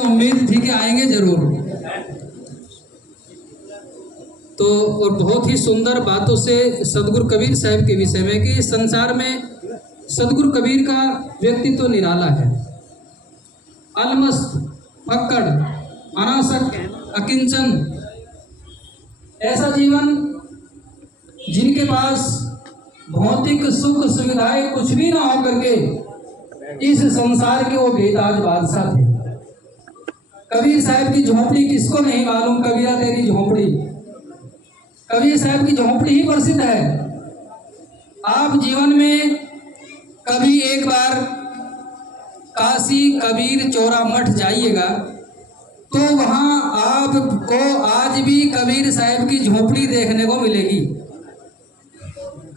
मुझे उम्मीद थी कि आएंगे जरूर। तो और बहुत ही सुंदर बातों से सदगुरु कबीर साहब के विषय में कि संसार में सदगुरु कबीर का व्यक्तित्व निराला है। अलमस्त, फक्कड़, अनासक्त, अकिंचन, ऐसा जीवन जिनके पास भौतिक सुख सुविधाएं कुछ भी ना हो करके इस संसार के वो बेताज बादशाह थे। कबीर साहब की झोपड़ी किसको नहीं मालूम, कबीरा तेरी झोपड़ी। कबीर साहब की झोपड़ी ही प्रसिद्ध है। आप जीवन में कभी एक बार काशी कबीर चौरा मठ जाइएगा तो वहाँ आपको आज भी कबीर साहब की झोपड़ी देखने को मिलेगी।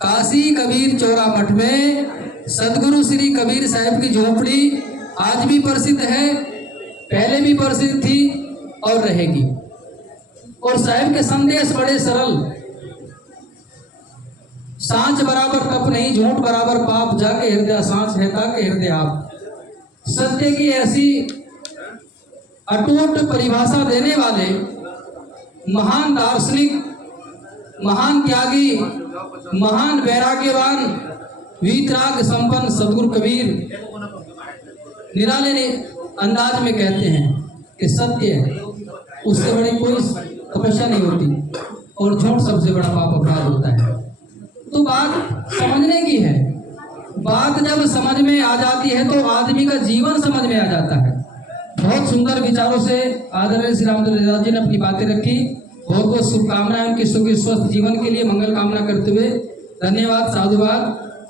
काशी कबीर चौरा मठ में सदगुरु श्री कबीर साहब की झोपड़ी आज भी प्रसिद्ध है, पहले भी प्रसिद्ध थी और रहेगी। और साहब के संदेश बड़े सरल। सांच बराबर तप नहीं, झूठ बराबर पाप, जाके हृदय सांच है ताके हृदय आप। सत्य की ऐसी अटूट परिभाषा देने वाले महान दार्शनिक, महान त्यागी, महान वैराग्यवान, वीतराग संपन्न सदगुरु कबीर निराले अंदाज में कहते हैं कि सत्य उससे बड़ी कोई तपस्या नहीं होती और झूठ सबसे बड़ा पाप अपराध होता है। तो बात समझने की है। बात जब समझ में आ जाती है तो आदमी का जीवन समझ में आ जाता है। बहुत सुंदर विचारों से आदरणीय श्री रामचंद्र जी ने अपनी बातें रखी। बहुत बहुत शुभकामनाएं उनके सुखी स्वस्थ जीवन के लिए मंगल कामना करते हुए धन्यवाद, साधुवाद।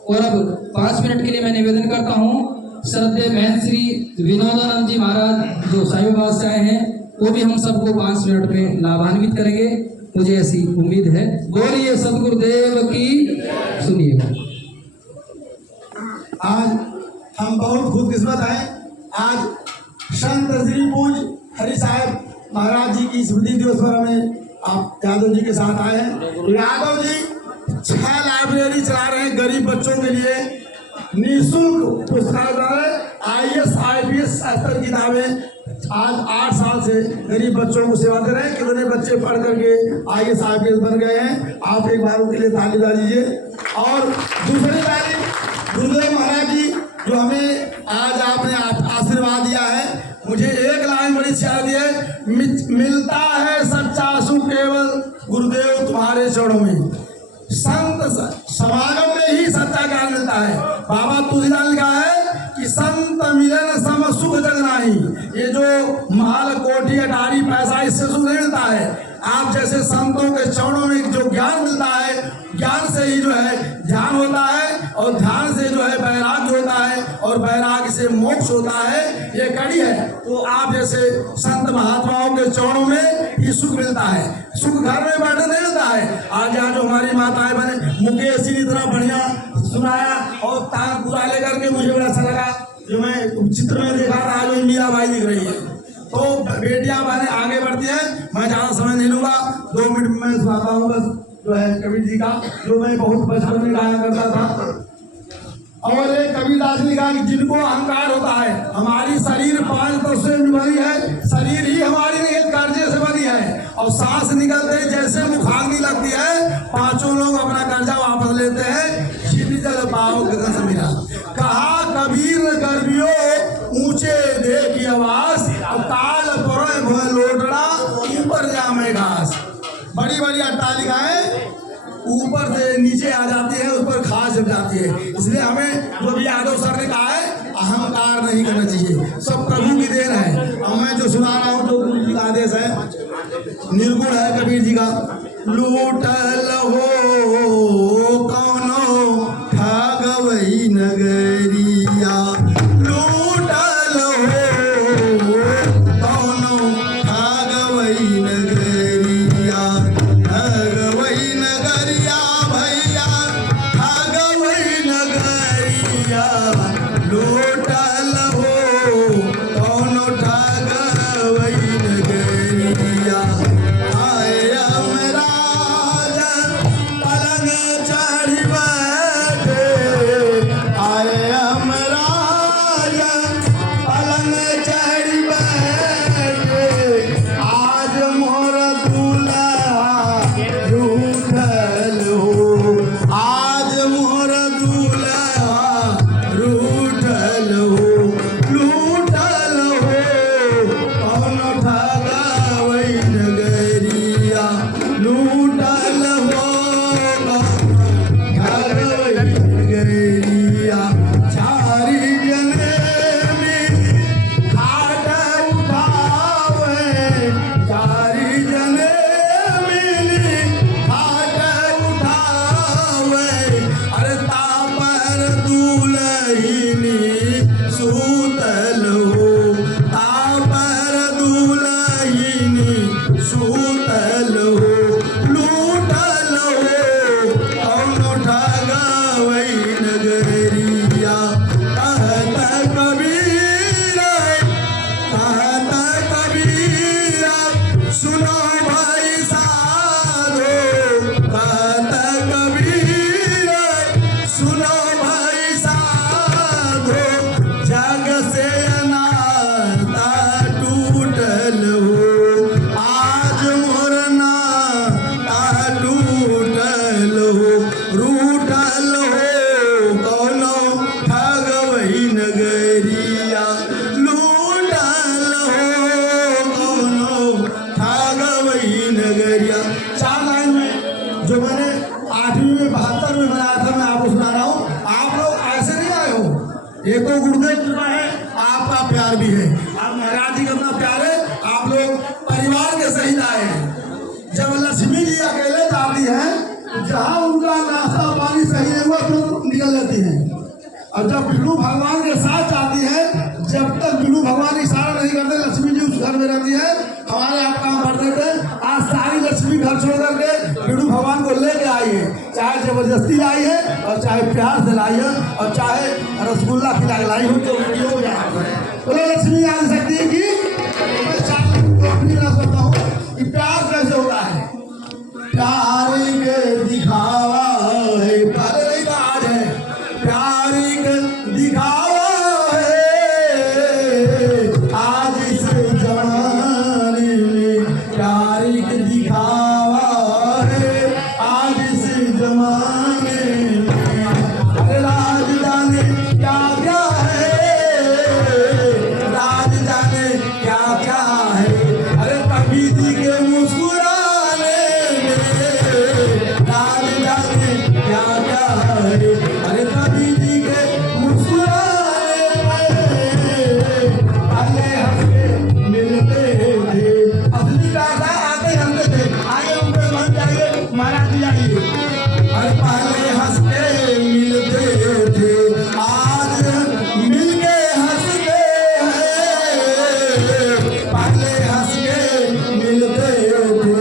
और अब 5 मिनट के लिए मैं निवेदन करता हूँ श्रद्धेय महंत श्री विनोदानंद जी महाराज जो साहिबाबाद से आए हैं, वो भी हम सबको 5 मिनट में लाभान्वित करेंगे, मुझे ऐसी उम्मीद है। बोलिए सदगुरुदेव की। सुनिएगा। आज हम बहुत खुशकिस्मत हैं। आज संत श्री पूज हरि साहब महाराज जी की स्मृति दिवस पर हमें आप यादव जी के साथ आए हैं। यादव जी 6 लाइब्रेरी चला रहे हैं गरीब बच्चों के लिए, निःशुल्क पुस्तकालय, IAS IPS स्तर की किताबें। आज 8 साल से गरीब बच्चों को सेवा दे रहे हैं। कितने बच्चे पढ़ करके IAS IPS बन गए हैं। आप एक बार उनके लिए ताली बजा दीजिए। और दूसरी ताली गुरुदेव महाराज जी जो हमें आज आपने आशीर्वाद दिया है। मुझे एक लाइन बड़ी अच्छी आती है, मिलता है सच्चा सुख केवल गुरुदेव तुम्हारे चरणों में। संत समागम में ही सच्चा ज्ञान मिलता है। बाबा तुलसीदास लिखा है कि संत मिलन सम सुख जग नाही। ये जो माल कोठी अटारी पैसा इससे सुख नहीं मिलता है। आप जैसे संतों के चरणों में जो ज्ञान मिलता है, ज्ञान से ही जो है ध्यान होता है और ध्यान से जो है वैराग्य होता है और वैराग्य से मोक्ष होता है। ये कड़ी है। तो आप जैसे संत महात्माओं के चरणों में ही सुख मिलता है। सुख घर में बैठे नहीं मिलता है। आज यहाँ जो हमारी माताएं बने, मुकेश जी इतना बढ़िया सुनाया और ताक पूरा लेकर के मुझे बड़ा अच्छा लगा। जो मैं चित्र में देखा था आज मीराबाई दिख रही है। तो बेटियां बहनें आगे बढ़ती हैं। मैं ज़्यादा समय नहीं लूँगा, 2 मिनट में मैं सुनाता हूँ बस जो है कबीर जी का, जो मैं बहुत बचपन में गाया करता था। और एक कबीरदास ने कहा कि जिनको अहंकार होता है, हमारी शरीर 5 तत्व से बनी है, शरीर ही हमारी नहीं कर्जे से बनी है। और सांस निकलते जैसे मुखाग्नि लगती है, 5 लोग अपना कर्जा वापस लेते हैं। क्षिति जल पाओ गगन से मिला। कहा कबीर गर्भियों ऊंचे देखी आवाज, काल पर लोटड़ा ऊपर जामे घास। बड़ी बड़ी अट्टालिकाएं ऊपर से नीचे आ जाती है, उस पर खास जम जाती है। इसलिए हमें जो भी यादव सर ने कहा है, अहंकार नहीं करना चाहिए। सब प्रभु की देन है। और मैं जो सुना रहा हूँ, जो गुरु जी का आदेश है, निर्गुण है कबीर जी का। लूटल हो कौनो ठगवई नगरिया, लूटल हो कौनो ठगवई नगरिया, ठगवई नगरिया भैया, ठगवई नगरिया, लूटल हो कौनो ठगवई नगरिया। आय अमराज ये तो गुरुदेव की कृपा है, आपका प्यार भी है। आप महाराज जी का अपना प्यार है, आप लोग परिवार के सहित आए हैं। जब लक्ष्मी जी अकेले जाती हैं, जहाँ उनका नाश्ता पानी सही नहीं हुआ तो निकल जाती हैं, और जब विष्णु भगवान के साथ जाती है, जब तक विष्णु भगवान इशारा नहीं करते लक्ष्मी जी उस घर में रहती है। हमारे आप काम करते थे, आज सारी लक्ष्मी घर छोड़ करके विष्णु भगवान को लेके आई है, चाहे जबरदस्ती लाई है और चाहे प्यार से लाई है और चाहे रसगुल्ला खिला लाई हो तो बोलो लक्ष्मी आ सकती है कि मैं अपनी बात करता हूँ कि प्यार कैसे होता है। प्यार के दिखावा है, प्यार नहीं आज है, प्यार के दिखावा है आज इस जमाने में, प्यार के दिखावा है आज इस जमाने में। अरे राज जाने क्या क्या है, राज जाने क्या क्या है, अरे कभी जी के मुस्कुराने में, राज जाने क्या क्या है, अरे कभी जी के मुस्कुराने में। पहले हंसते मिलते थे, असली दादा आते हंसते थे, आगे ऊपर बन जाइए महाराज जी आइए। और पहले हंसते मिलते थे, आज मिलके हंसते हैं। पहले हंस के मिलते थे,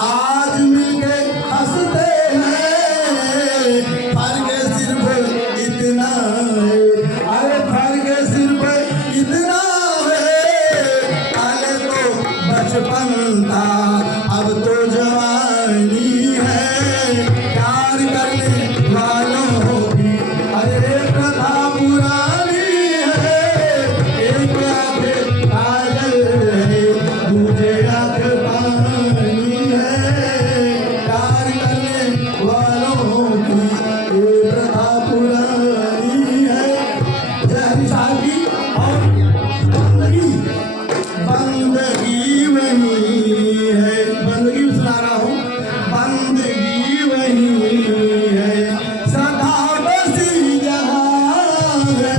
आज मिलके हंसते हैं। फर्क सिर्फ इतना है, अरे फर्क सिर्फ इतना है, पहले तो बचपन था अब तो जवानी है। प्यार करने वालों की अरे कथा पुरानी है, एक आंख काजल है, दूजे आंख पानी है। प्यार करने वालों की एक कथा पुरानी है। जय हरि साहब की। और बंदगी बंदगी वही है, बंदगी सुना रहा हूँ, बंदगी वही है सदा बसी जहाँ है,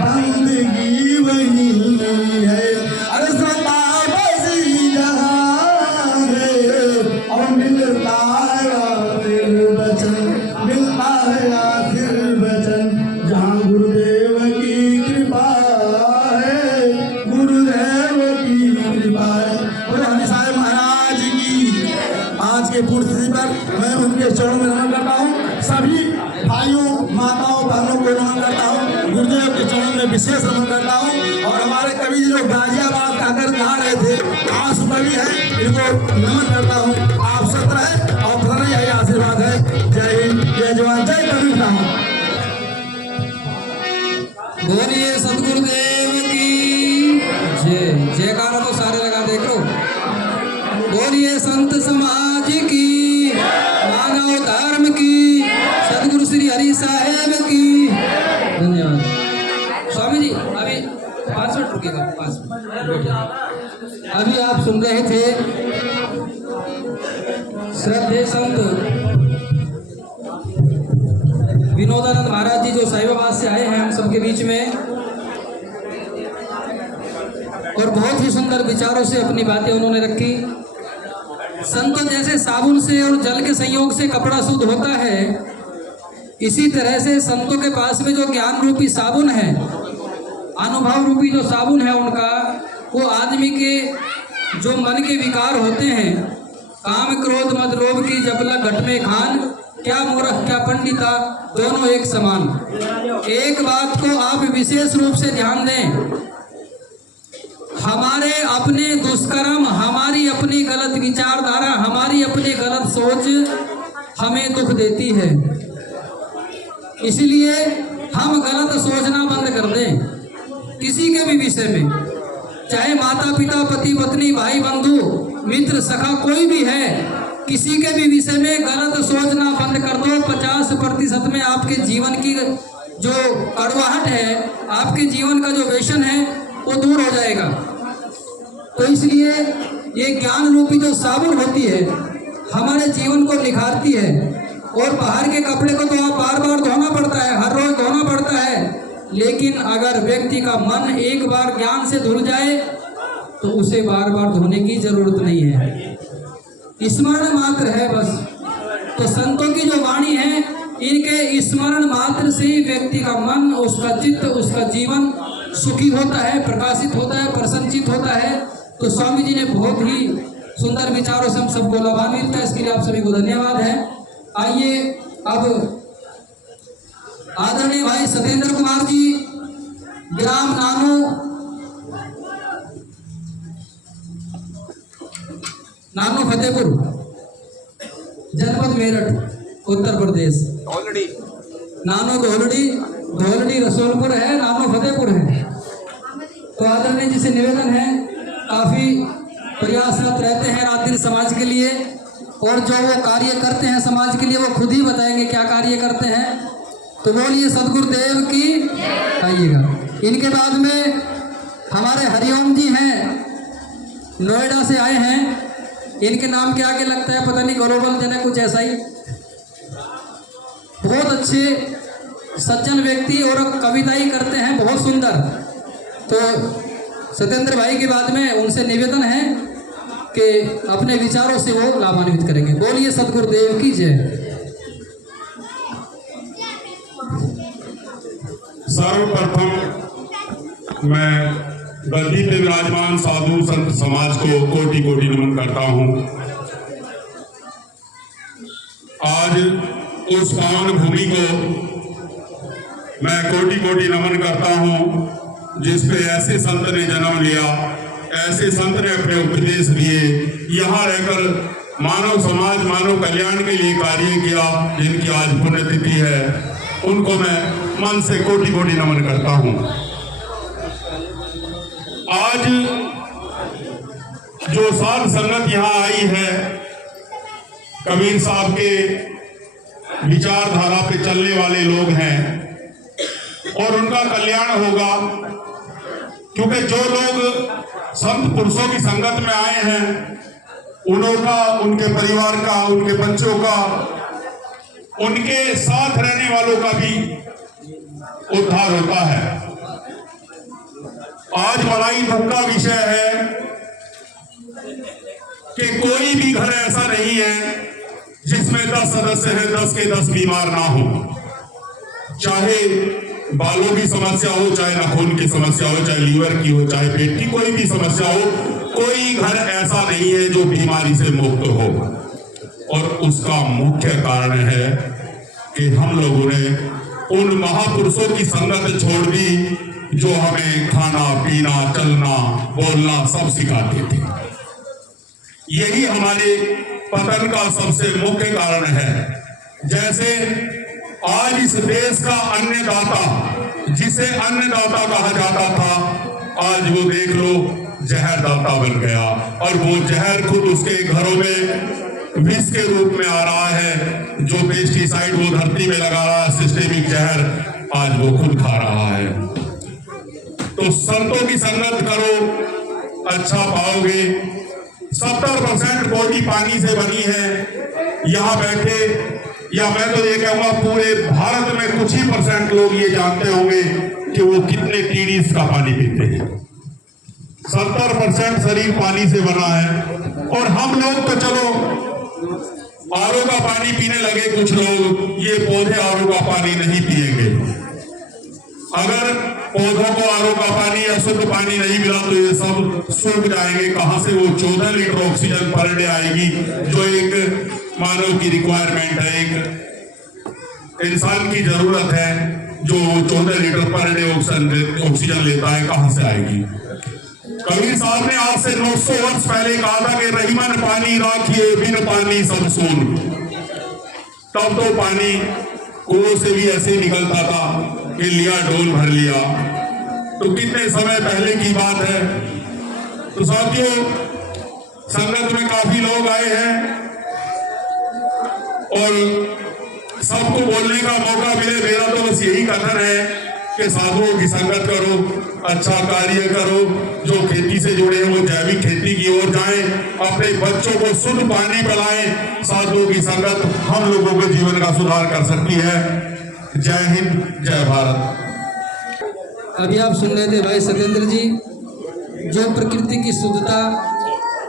बंदगी वही है, अरे सदा बसी जहाँ है। और मिलता है आखिर वचन, मिलता है आखिर वचन, जहाँ गुरुदेव की कृपा है, गुरुदेव की कृपा है। बोले हरि साहब महाराज की। आज के पूर्ण तिथि पर मैं उनके चरणों में नमन करता हूँ, सभी भाइयों माताओं बहनों को नमन करता हूँ, गुरुदेव के चरणों में विशेष नमन करता हूँ। और हमारे कवि जी जो गाजियाबाद का आकर कहा रहे थे, आंसू कवि है, इनको नमन करता हूँ। आप सत रहे और प्रसन्न यही आशीर्वाद है। जय हिंद, जय जवान, जय कबीर राम। बोलिए सतगुरुदेव की जय। जयकारा तो सारे लगा देखो। बोलिए संत समाज की, मानव धर्म की, सतगुरु श्री हरि साहेब की। धन्यवाद। स्वामी जी अभी 5 मिनट रुकिएगा, 5 मिनट। अभी आप सुन रहे थे श्रद्धेय संत विनोदानंद महाराज जी जो साहिबाबाद से आए हैं हम सबके बीच में, और बहुत ही सुंदर विचारों से अपनी बातें उन्होंने रखी। संतों जैसे साबुन से और जल के संयोग से कपड़ा शुद्ध होता है, इसी तरह से संतों के पास में जो ज्ञान रूपी साबुन है, अनुभव रूपी जो साबुन है उनका, वो आदमी के जो मन के विकार होते हैं, काम क्रोध मद लोभ की जबला घट में खान, क्या मूर्ख क्या पंडिता दोनों एक समान। एक बात को आप विशेष रूप से ध्यान दें, हमारे अपने दुष्कर्म, हमारी अपनी गलत विचारधारा, हमारी अपनी गलत सोच हमें दुख देती है। इसलिए हम गलत सोचना बंद कर दें, किसी के भी विषय में, चाहे माता पिता पति पत्नी भाई बंधु मित्र सखा कोई भी है, किसी के भी विषय में गलत सोचना बंद कर दो। 50% में आपके जीवन की जो कड़वाहट है, आपके जीवन का जो व्यसन है, वो दूर हो जाएगा। तो इसलिए ये ज्ञान रूपी जो साबुन होती है हमारे जीवन को निखारती है। और बाहर के कपड़े को तो आप बार बार धोना पड़ता है, हर रोज धोना पड़ता है, लेकिन अगर व्यक्ति का मन एक बार ज्ञान से धुल जाए तो उसे बार बार धोने की जरूरत नहीं है, स्मरण मात्र है बस। तो संतों की जो वाणी है, इनके स्मरण मात्र से ही व्यक्ति का मन, उसका चित्त, उसका जीवन सुखी होता है, प्रकाशित होता है, प्रसन्नचित होता है। तो स्वामी जी ने बहुत ही सुंदर विचारों से हम सबको लाभान्वित किया, इसके लिए आप सभी को धन्यवाद है। आइए अब आदरणीय भाई सत्येंद्र कुमार जी, ग्राम नानो फतेहपुर, जनपद मेरठ, उत्तर प्रदेश। ऑलरेडी नानो धोलड़ी रसूलपुर है, नानो फतेहपुर है। तो आदरणीय जी से निवेदन है, काफी प्रयासरत रहते हैं रात दिन समाज के लिए, और जो वो कार्य करते हैं समाज के लिए वो खुद ही बताएंगे क्या कार्य करते हैं। तो बोलिए सदगुरुदेव की। आइएगा। इनके बाद में हमारे हरिओम जी हैं, नोएडा से आए हैं। इनके नाम के आगे लगता है पता नहीं ग्लोबल जन है, कुछ ऐसा ही। बहुत अच्छे सज्जन व्यक्ति और कविताएं करते हैं, बहुत सुंदर। तो सत्येंद्र भाई के बाद में उनसे निवेदन है कि अपने विचारों से वो लाभान्वित करेंगे। बोलिए सदगुरुदेव की जय। सर्वप्रथम मैं गद्दी पे विराजमान साधु संत समाज को कोटि कोटि नमन करता हूँ। आज उस पावन भूमि को मैं कोटि कोटि नमन करता हूँ जिस पे ऐसे संत ने जन्म लिया, ऐसे संत ने अपने उपदेश दिए, यहाँ रहकर मानव समाज, मानव कल्याण के लिए कार्य किया, जिनकी आज पुण्यतिथि है, उनको मैं मन से कोटि कोटि नमन करता हूँ। आज जो साध संगत यहाँ आई है, कबीर साहब के विचारधारा पे चलने वाले लोग हैं, और उनका कल्याण होगा, क्योंकि जो लोग संत पुरुषों की संगत में आए हैं, उनका, उनके परिवार का, उनके बच्चों का, उनके साथ रहने वालों का भी उद्धार होता है। आज बड़ा ही दुख का विषय है कि कोई भी घर ऐसा नहीं है जिसमें 10 सदस्य हैं, 10 के 10 बीमार ना हो। चाहे बालों की समस्या हो, चाहे नाखून की समस्या हो, चाहे लीवर की हो, चाहे पेट की कोई भी समस्या हो, कोई घर ऐसा नहीं है जो बीमारी से मुक्त हो। और उसका मुख्य कारण है कि हम लोगों ने उन महापुरुषों की संगत छोड़ दी जो हमें खाना पीना, चलना, बोलना सब सिखाते थे। यही हमारे पतन का सबसे मुख्य कारण है। जैसे आज इस देश का अन्नदाता, जिसे अन्नदाता कहा जाता था, आज वो देख लो जहरदाता बन गया, और वो जहर खुद उसके घरों में विष के रूप में आ रहा है। जो पेस्टिसाइड वो धरती में लगा रहा है, सिस्टेमिक जहर, आज वो खुद खा रहा है। तो संतों की संगत करो, अच्छा पाओगे। 70% बॉडी पानी से बनी है। यहाँ बैठे, या मैं तो ये कहूँगा पूरे भारत में कुछ ही % लोग ये जानते होंगे कि वो कितने टीडीज का पानी पीते हैं। 70% शरीर पानी से बना है। और हम लोग तो चलो आरओ का पानी पीने लगे, कुछ लोग ये पौधे आरओ का पानी नहीं पिएंगे। अगर पौधों को आरओ का पानी या शुद्ध पानी नहीं मिला तो ये सब सूख जाएंगे। कहां से वो 14 लीटर ऑक्सीजन पर डे आएगी, जो एक मानव की रिक्वायरमेंट है, एक इंसान की जरूरत है, जो 14 लीटर पर डे ऑक्सीजन लेता है, कहां से आएगी। कबीर साहब ने आज से 900 वर्ष पहले कहा था कि रहीमन पानी राखिए, बिन पानी सब सून। तब तो पानी कुओं से भी ऐसे निकलता था कि लिया डोल भर लिया। तो कितने समय पहले की बात है। तो साथियों, संगत में काफी लोग आए हैं और सबको बोलने का मौका मिले। मेरा तो बस यही कथन है कि साधुओं की संगत करो, अच्छा कार्य करो, जो खेती से जुड़े हैं वो जैविक खेती की ओर जाएं, अपने बच्चों को शुद्ध पानी पिलाएं। साधुओं की संगत हम लोगों के जीवन का सुधार कर सकती है। जय हिंद, जय भारत। अभी आप सुन रहे थे भाई सत्येंद्र जी, जो प्रकृति की शुद्धता,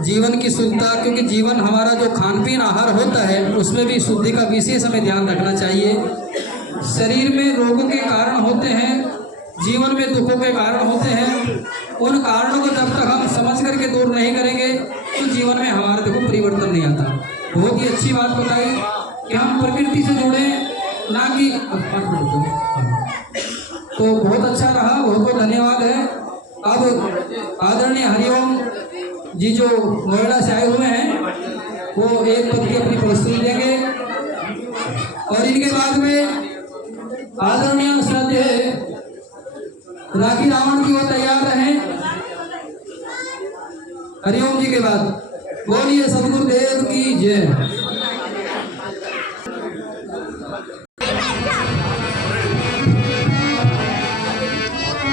जीवन की शुद्धता, क्योंकि जीवन हमारा जो खान पीन आहार होता है उसमें भी शुद्धि का विशेष हमें ध्यान रखना चाहिए। शरीर में रोगों के कारण होते हैं, जीवन में दुखों के कारण होते हैं, उन कारणों को जब तक हम समझ करके दूर नहीं करेंगे तो जीवन में हमारे देखो परिवर्तन नहीं आता। बहुत ही अच्छी बात बताई कि हम प्रकृति से जुड़े, ना कि तो बहुत अच्छा रहा, बहुत बहुत धन्यवाद है। अब आदरणीय हरिओम जी जो नोएडा से आए हुए हैं वो एक पद की अपनी प्रस्तुति देंगे और इनके बाद में आदरणीय श्रद्धेय राखी रावण की वो तैयार रहे। हरिओम जी के बाद बोलिए सदगुरुदेव की जय।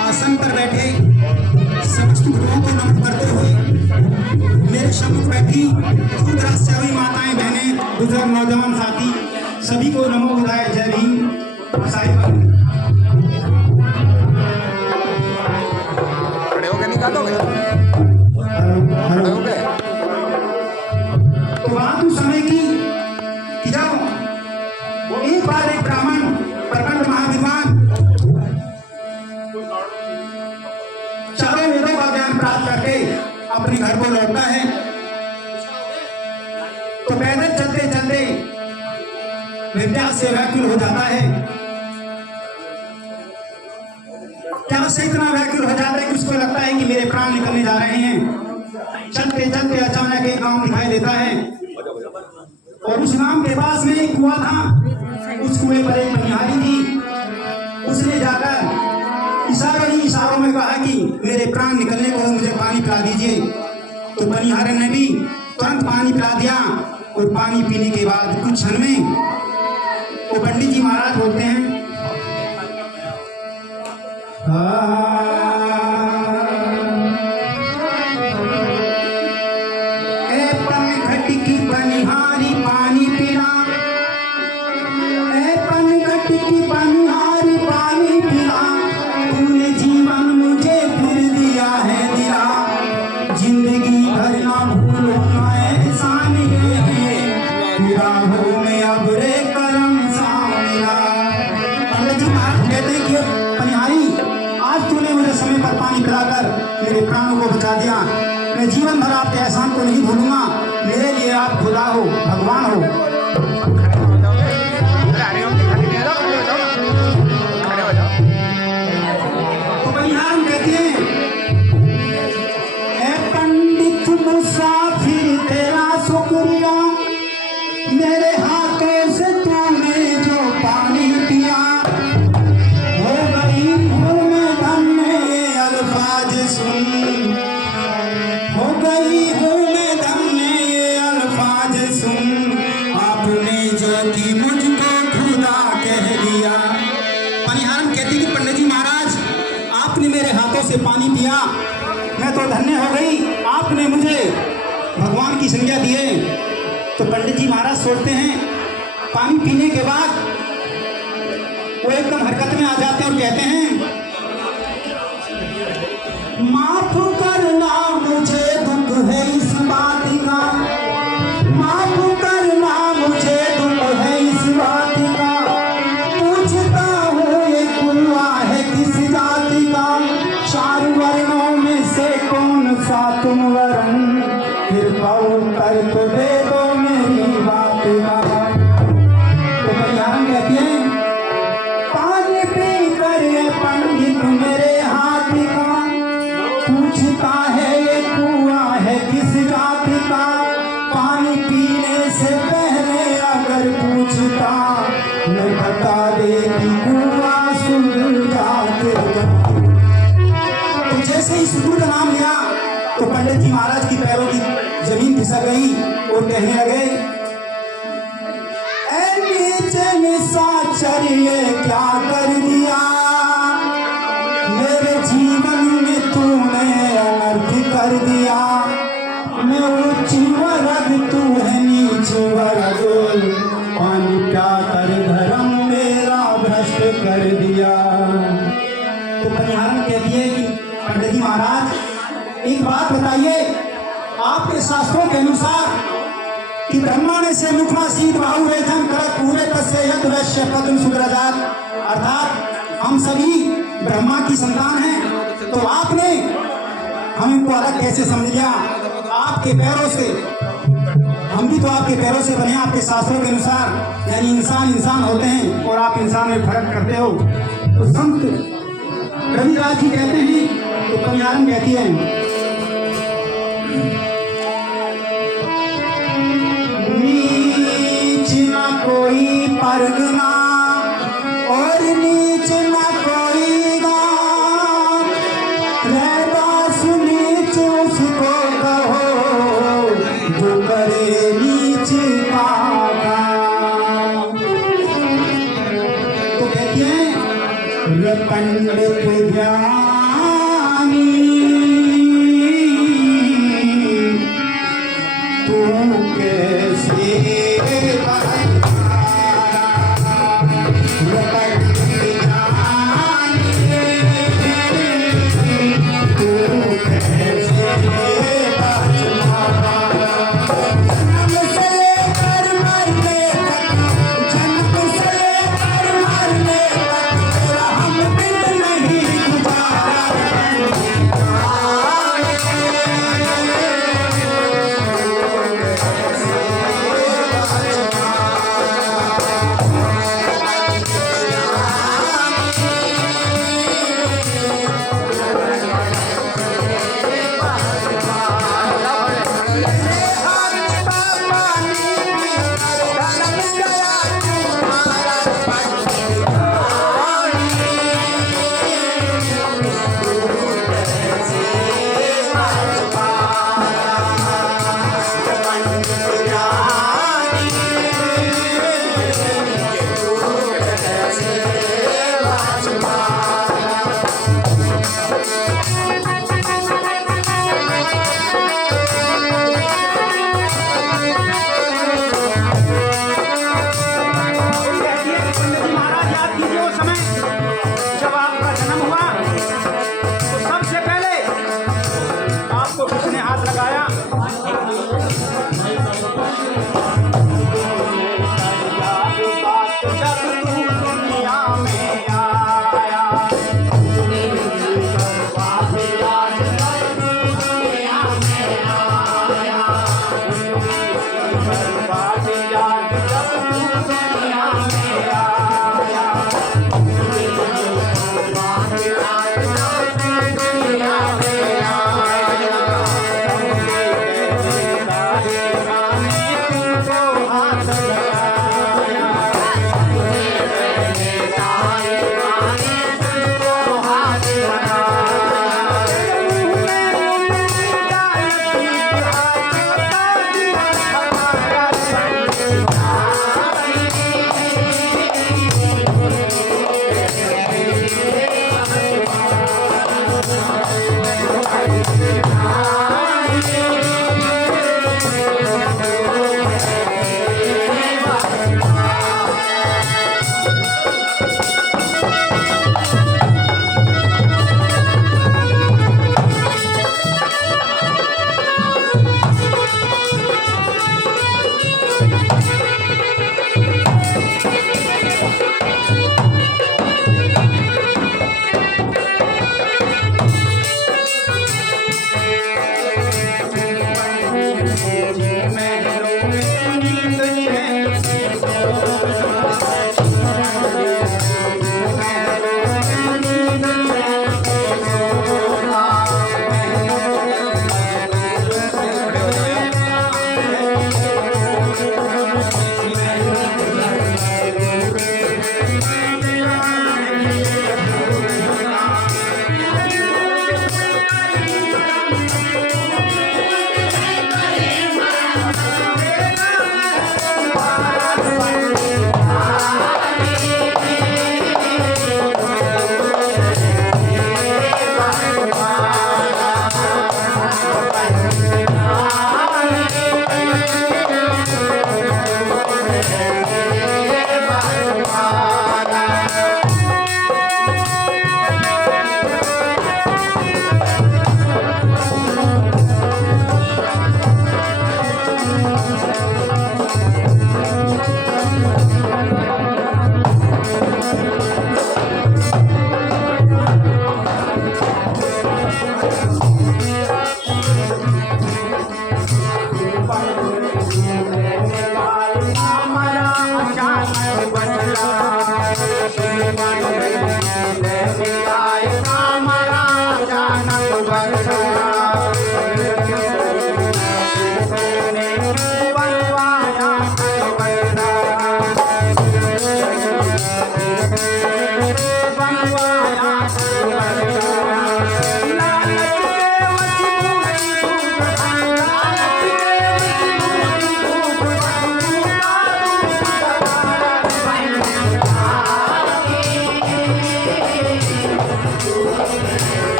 आसन पर बैठे समस्त गुरुओं को नमन करते हुए मेरे सम्मुख बैठी खुद राष्ट्रीय माताएं, बहनें, बुजुर्ग, नौजवान साथी सभी को नमो बुधाय, जय भीम साहिब। तो बात उस समय की कि जब एक बार एक ब्राह्मण प्रखंड महाविद्वान चारों वेदों का ज्ञान प्राप्त करके अपने घर को लौटता है तो पैदल चलते चलते विद्या से व्याकुल हो जाता है। क्या से इतना व्याकुल हो जाता है कि उसको लगता है कि मेरे प्राण निकलने जा रहे हैं। चलते चलते अचानक एक गांव दिखाई देता है और उस गांव के पास में एक कुआं था। उस कुएं पर एक मनिहारी थी। उसने जाकर इशारों में कहा कि मेरे प्राण निकलने को मुझे पानी पिला दीजिए। तो मनिहारन ने भी तुरंत पानी पिला दिया और पानी पीने के बाद कुछ क्षण में वो पंडित जी महाराज बोलते हैं, की बनिहारी पानी पीना, पनघट की बनिहारी पानी पीना, तूने जीवन मुझे फिर दिया है दिला, जिंदगी भर ना भूलूंगा एहसान ये, राहों में अब रे करम सामना। पंडित जी महाराज कहते हैं कि बनिहारी, आज तूने मुझे समय पर पानी पिलाकर मेरे प्राणों को बचा दिया। मैं जीवन भर आपके एहसान को नहीं भूलूंगा। मेरे लिए आप खुदा हो, भगवान हो। तो बनिहार कहते हैं, ऐ पंडित मुसाफिर तेरा शुक्रिया, मेरे हाथों से तूने जो पानी पिया, हो गई हूँ मैं धन्य ये अल्फाज सुन, हो गई हूँ मैं धन्य ये अल्फाज सुन, आपने जो कि मुझको खुदा कह दिया। पनिहारन कहती कि पंडित जी महाराज, आपने मेरे हाथों से पानी पिया, मैं तो धन्य हो गई, आपने मुझे भगवान की संज्ञा दिए। तो पंडित जी महाराज सोचते हैं, पानी पीने के बाद वो एकदम हरकत में आ जाते हैं और कहते हैं, माफ करना मुझे दुख है इस बात का, माफ करना मुझे दुख है इस बात का, पूछता हूँ ये कुआं है किस जाति का, चार वर्णों में से कौन सा तुम वर्ण, कृपा कर तो दे दो मेरी बात का। तो बनिहारन कहती है, पानी पी कर ये पंडित मेरे हाथ का, पूछता है ये कुआं है किस जाति का, पानी पीने से पहले अगर पूछता मैं बता देती कुआं सुन जाति का। तो जैसे ही सुर का नाम लिया तो पंडित जी महाराज की पैरों की जमीन खिसक गई और कहने लगे, ऐ नीचे निशाचर्य क्या कर दिया, मेरे जीवन में तूने अनर्थ कर दिया, मैं उच्च वर्ग तू है नीच वर्ग, पानी क्या कर धर्म मेरा भ्रष्ट कर दिया। तो कन्यारन कहती है कि पंडित जी महाराज एक बात बताइए, आपके शास्त्रों के अनुसार कि ब्रह्मा ने से मुखमासीत बाहु रेखम करत पूरे तस्य यत वैश्य पद्म सुग्रजात, अर्थात हम सभी ब्रह्मा की संतान हैं। तो आपने हमको अलग कैसे समझ लिया? आपके पैरों से, हम भी तो आपके पैरों से बने आपके शास्त्रों के अनुसार, यानी इंसान इंसान होते हैं और आप इंसान में फर्क करते हो। तो संत रविदास जी कहते हैं, तो कन्यारन कहती है, नीच ना कोई परगना और नीच ना कोई गांव, रहदास नीच उसको कहो जो करे नीच का काम। तो कहती है पंडित ज्ञानी तू कैसे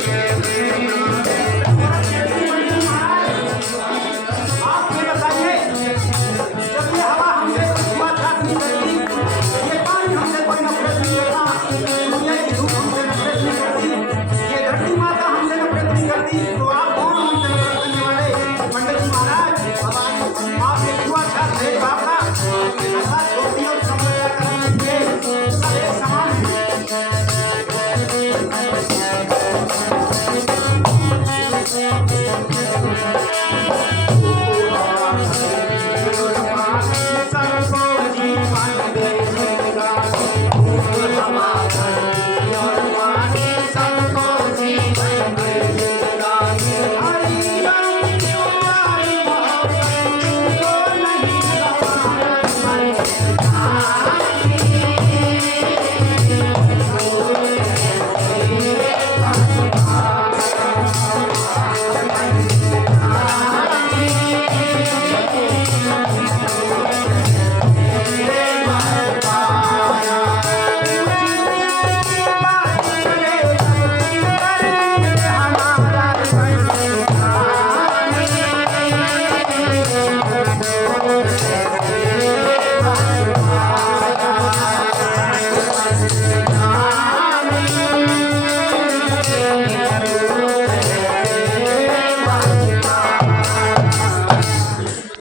है